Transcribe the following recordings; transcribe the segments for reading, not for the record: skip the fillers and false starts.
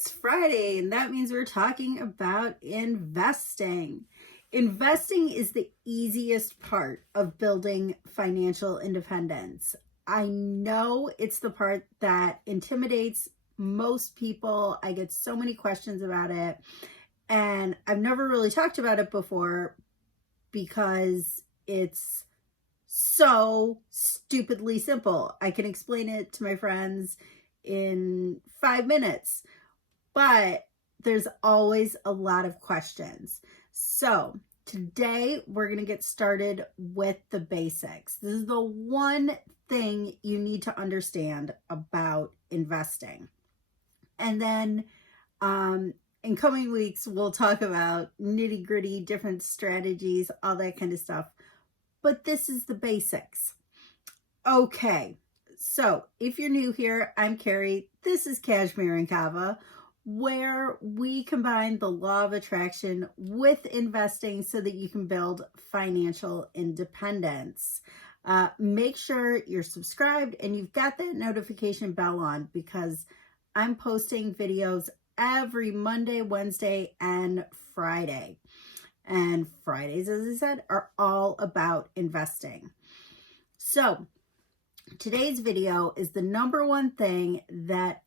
It's Friday, and that means we're talking about investing. Investing is the easiest part of building financial independence. I know it's the part that intimidates most people. I get so many questions about it, and I've never really talked about it before because it's so stupidly simple. I can explain it to my friends in 5 minutes, but there's always a lot of questions. So today we're going to get started with the basics. This is the one thing you need to understand about investing. And then in coming weeks, we'll talk about nitty gritty, different strategies, all that kind of stuff. But this is the basics. Okay, so if you're new here, I'm Carrie. This is Cashmere and Kava, where we combine the law of attraction with investing so that you can build financial independence. Make sure you're subscribed and you've got that notification bell on because I'm posting videos every Monday, Wednesday, and Friday. And Fridays, as I said, are all about investing. So today's video is the number one thing that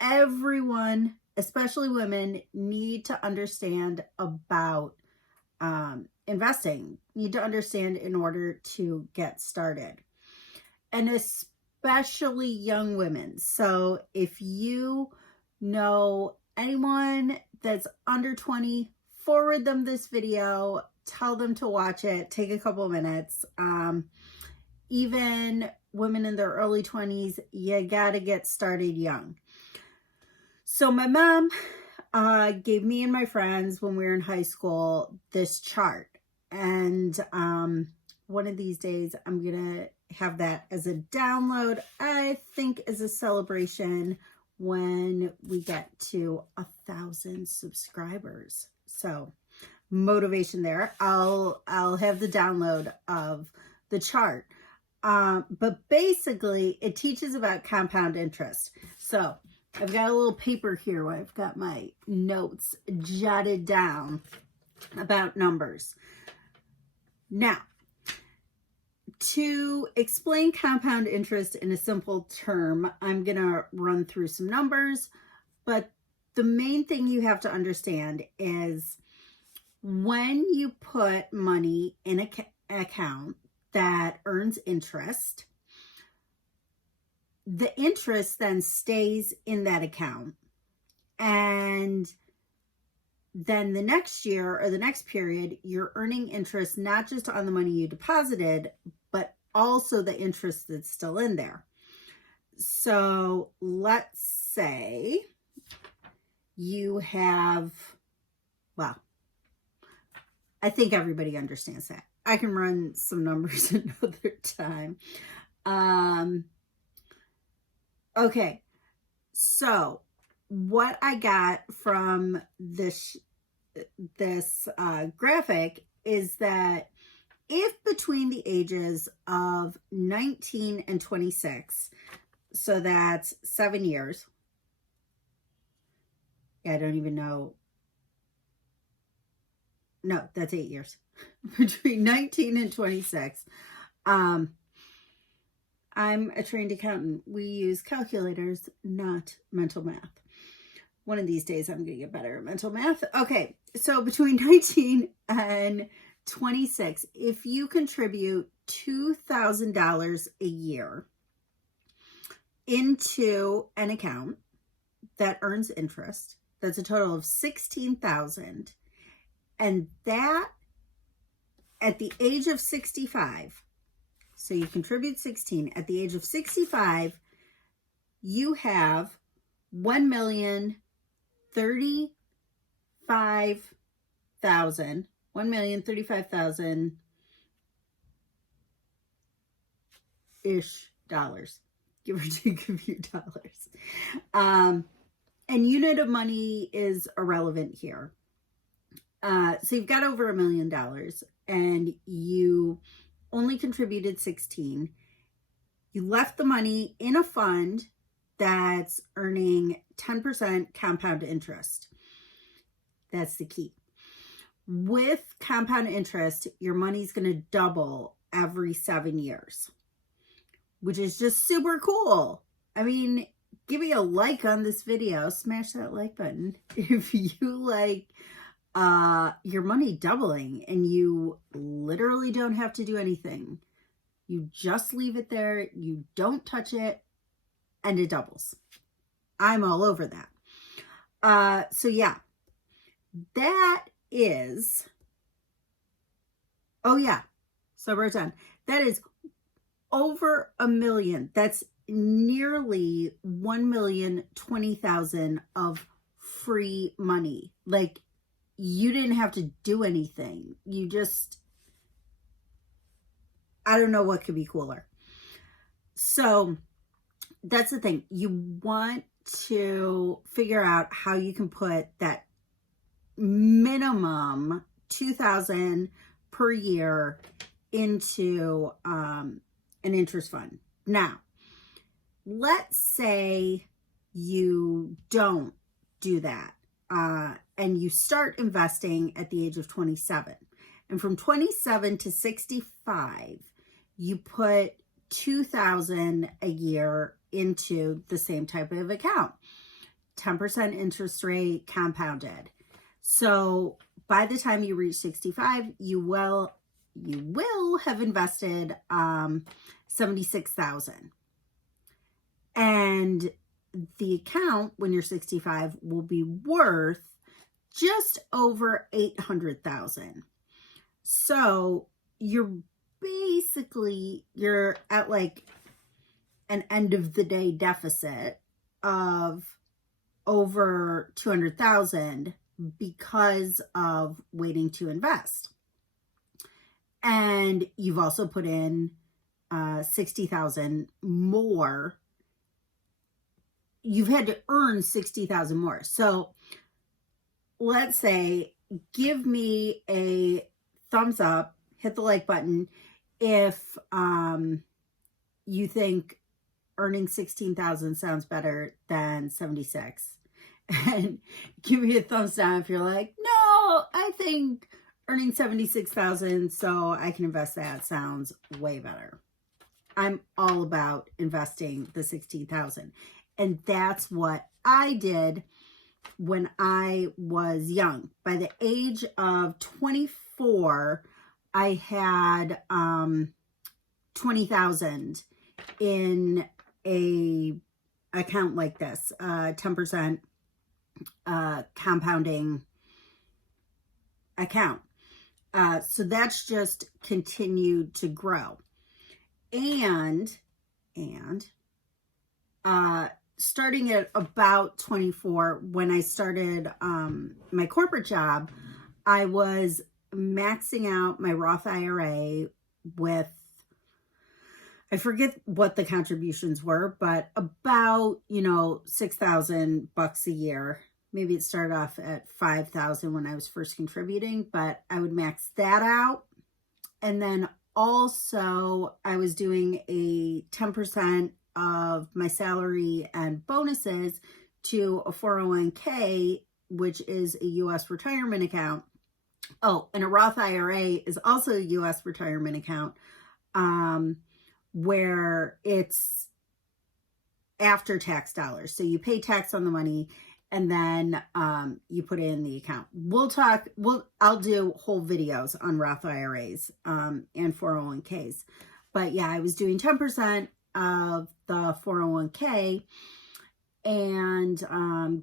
everyone, especially women, need to understand about investing, need to understand in order to get started. And especially young women. So if you know anyone that's under 20, forward them this video, tell them to watch it, take a couple of minutes. Even women in their early 20s, you gotta get started young. So my mom gave me and my friends when we were in high school this chart. And one of these days I'm gonna have that as a download, I think as a celebration when we get to 1,000 subscribers. So motivation there. I'll have the download of the chart. But basically it teaches about compound interest. So I've got a little paper here where I've got my notes jotted down about numbers. Now, to explain compound interest in a simple term, I'm going to run through some numbers, but the main thing you have to understand is when you put money in an account that earns interest, the interest then stays in that account. And then the next year or the next period, you're earning interest not just on the money you deposited, but also the interest that's still in there. So let's say you have, well, I think everybody understands that. I can run some numbers another time. Okay, so what I got from this graphic is that if between the ages of 19 and 26, so that's 7 years. I don't even know. No, that's 8 years. Between 19 and 26. I'm a trained accountant. We use calculators, not mental math. One of these days, I'm going to get better at mental math. Okay, so between 19 and 26, if you contribute $2,000 a year into an account that earns interest, that's a total of $16,000, and that at the age of 65, so you contribute 16, at the age of 65, you have $1,035,000 ish dollars, give or take a few dollars. And unit of money is irrelevant here. So you've got over $1 million and you only contributed 16. You left the money in a fund that's earning 10% compound interest. That's the key. With compound interest, your money's going to double every 7 years, which is just super cool. I mean, give me a like on this video. Smash that like button if you like your money doubling and you literally don't have to do anything. You just leave it there. You don't touch it and it doubles. I'm all over that. So yeah, that is, oh yeah, so we're done. That is over $1 million. That's nearly 1,020,000 of free money. Like, you didn't have to do anything. You just, I don't know what could be cooler. So that's the thing. You want to figure out how you can put that minimum $2,000 per year into an interest fund. Now, let's say you don't do that and you start investing at the age of 27. And from 27 to 65, you put $2,000 a year into the same type of account. 10% interest rate compounded. So by the time you reach 65, you will have invested $76,000. And the account when you're 65 will be worth just over $800,000. So you're at like an end of the day deficit of over $200,000 because of waiting to invest. And you've also put in $60,000 more. You've had to earn $60,000 more. So let's say, give me a thumbs up, hit the like button if you think earning $16,000 sounds better than 76. And give me a thumbs down if you're like, no, I think earning $76,000 so I can invest that sounds way better. I'm all about investing the $16,000. And that's what I did when I was young. By the age of 24, I had $20,000 in a account like this, 10% compounding account. So that's just continued to grow. And starting at about 24, when I started my corporate job, I was maxing out my Roth IRA with, I forget what the contributions were, but about, $6,000 a year. Maybe it started off at $5,000 when I was first contributing, but I would max that out. And then also I was doing a 10% of my salary and bonuses to a 401k, which is a U.S. retirement account. Oh, and a Roth IRA is also a U.S. retirement account, where it's after tax dollars. So you pay tax on the money and then you put it in the account. I'll do whole videos on Roth IRAs and 401ks. But yeah, I was doing 10% of the 401k and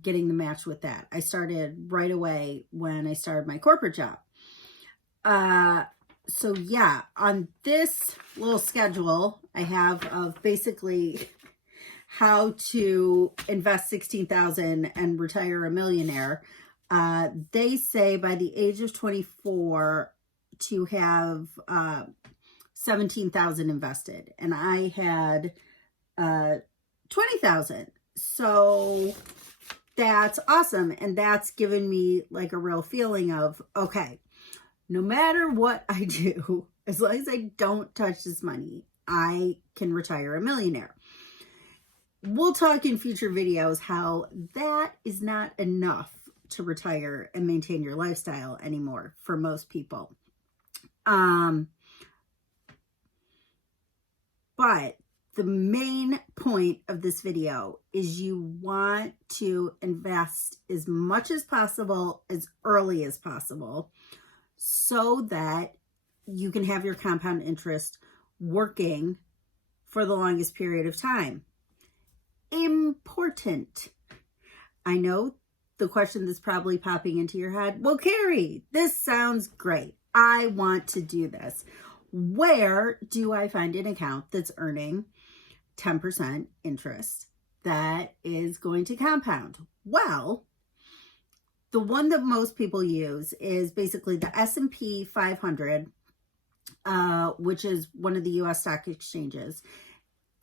getting the match with that. I started right away when I started my corporate job. So yeah, on this little schedule I have of basically how to invest $16,000 and retire a millionaire, they say by the age of 24 to have $17,000 invested, and I had $20,000. So that's awesome, and that's given me like a real feeling of, okay, no matter what I do, as long as I don't touch this money, I can retire a millionaire. we'll talk in future videos how that is not enough to retire and maintain your lifestyle anymore for most people. But the main point of this video is you want to invest as much as possible, as early as possible, so that you can have your compound interest working for the longest period of time. Important. I know the question that's probably popping into your head, well, Carrie, this sounds great. I want to do this. Where do I find an account that's earning 10% interest that is going to compound? Well, the one that most people use is basically the S&P 500, which is one of the U.S. stock exchanges.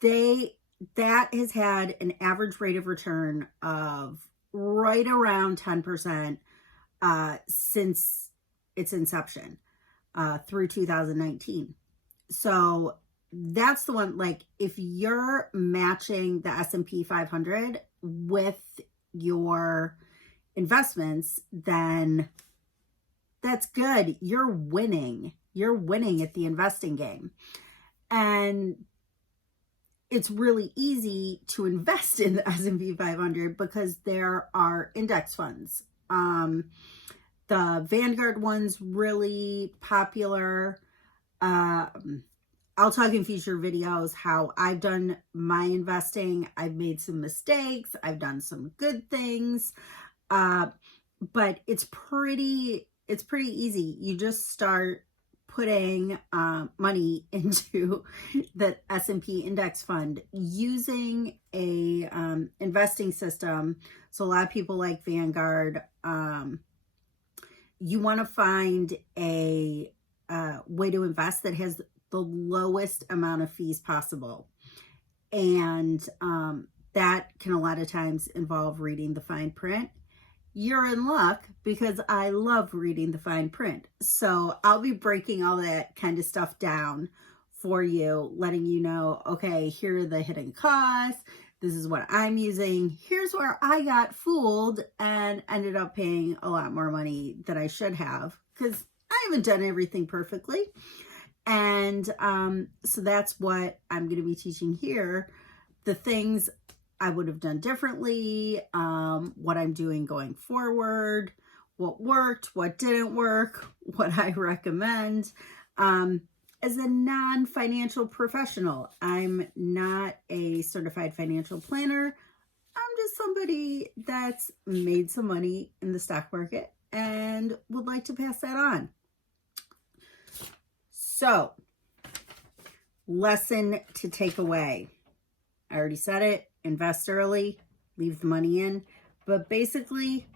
That has had an average rate of return of right around 10% since its inception through 2019. So that's the one, like, if you're matching the S&P 500 with your investments, then that's good. You're winning. You're winning at the investing game. And it's really easy to invest in the S&P 500 because there are index funds. The Vanguard one's really popular. I'll talk in future videos how I've done my investing. I've made some mistakes. I've done some good things. But it's pretty easy. You just start putting money into the S&P index fund using a investing system. So a lot of people like Vanguard. You want to find a way to invest that has the lowest amount of fees possible. And that can a lot of times involve reading the fine print. You're in luck because I love reading the fine print. So I'll be breaking all that kind of stuff down for you, letting you know, okay, here are the hidden costs. This is what I'm using. Here's where I got fooled and ended up paying a lot more money than I should have because I haven't done everything perfectly. And so that's what I'm going to be teaching here. The things I would have done differently, what I'm doing going forward, what worked, what didn't work, what I recommend. As a non-financial professional, I'm not a certified financial planner. I'm just somebody that's made some money in the stock market and would like to pass that on. So, lesson to take away. I already said it, invest early, leave the money in. But basically,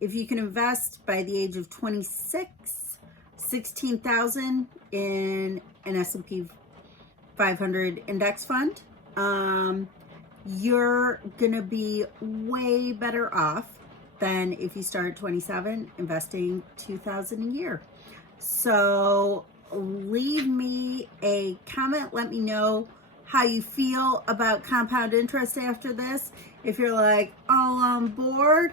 if you can invest by the age of 26, 16,000 in an S&P 500 index fund, you're going to be way better off than if you start at 27 investing 2,000 a year. So leave me a comment. Let me know how you feel about compound interest after this. If you're like all on board,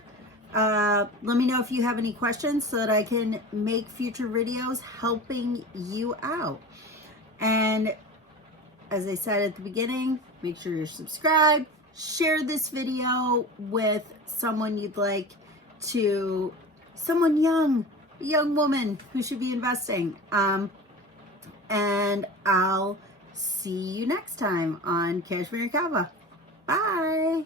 let me know if you have any questions so that I can make future videos helping you out. And as I said at the beginning, make sure you're subscribed. Share this video with someone you'd like to, someone young, a young woman who should be investing. And I'll see you next time on Cashmere Kava. Bye.